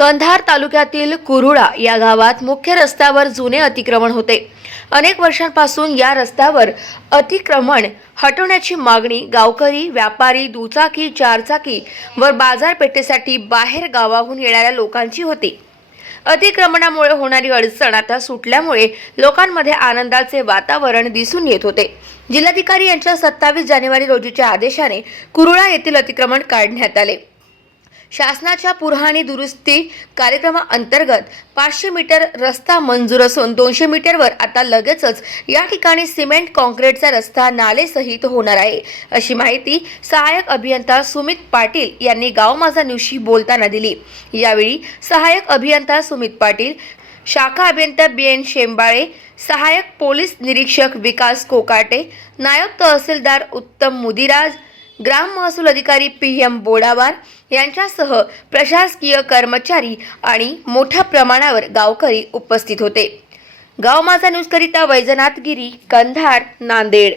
कंधार तालुक्यातील कुरुळा या गावात मुख्य रस्त्यावर जुने अतिक्रमण होते। अनेक वर्षांपासून या रस्त्यावर अतिक्रमण हटवण्याची मागणी गावकरी, व्यापारी, दुचाकी, चारचाकी व बाजारपेठेसाठी बाहेर गावाहून येणाऱ्या लोकांची होती। अतिक्रमणामुळे होणारी अडचण आता सुटल्यामुळे लोकांमध्ये आनंदाचे वातावरण दिसून येत होते। जिल्हाधिकारी यांच्या 27 जानेवारी रोजीच्या आदेशाने कुरुळा येथील अतिक्रमण काढण्यात आले। शासनाच्या पुरहाणी दुरुस्ती कार्यक्रमाअंतर्गत 500 मीटर रस्ता मंजूर असून 200 मीटरवर आता लगेचच या ठिकाणी सिमेंट कॉन्क्रीटचा रस्ता नाले सहित होणार आहे, अशी माहिती सहाय्यक अभियंता सुमित पाटील यांनी गाव माझा न्यूजशी बोलताना दिली। यावेळी सहाय्यक अभियंता सुमित पाटील, शाखा अभियंता BN शेंबाळे, सहाय्यक पोलीस निरीक्षक विकास कोकाटे, नायब तहसीलदार उत्तम मुदिराज, ग्राम महसूल अधिकारी PM बोडावार यांच्यासह प्रशासकीय कर्मचारी आणि मोठ्या प्रमाणावर गावकरी उपस्थित होते। गाव माझा न्यूज करिता वैजनाथ गिरी, कंधार, नांदेड।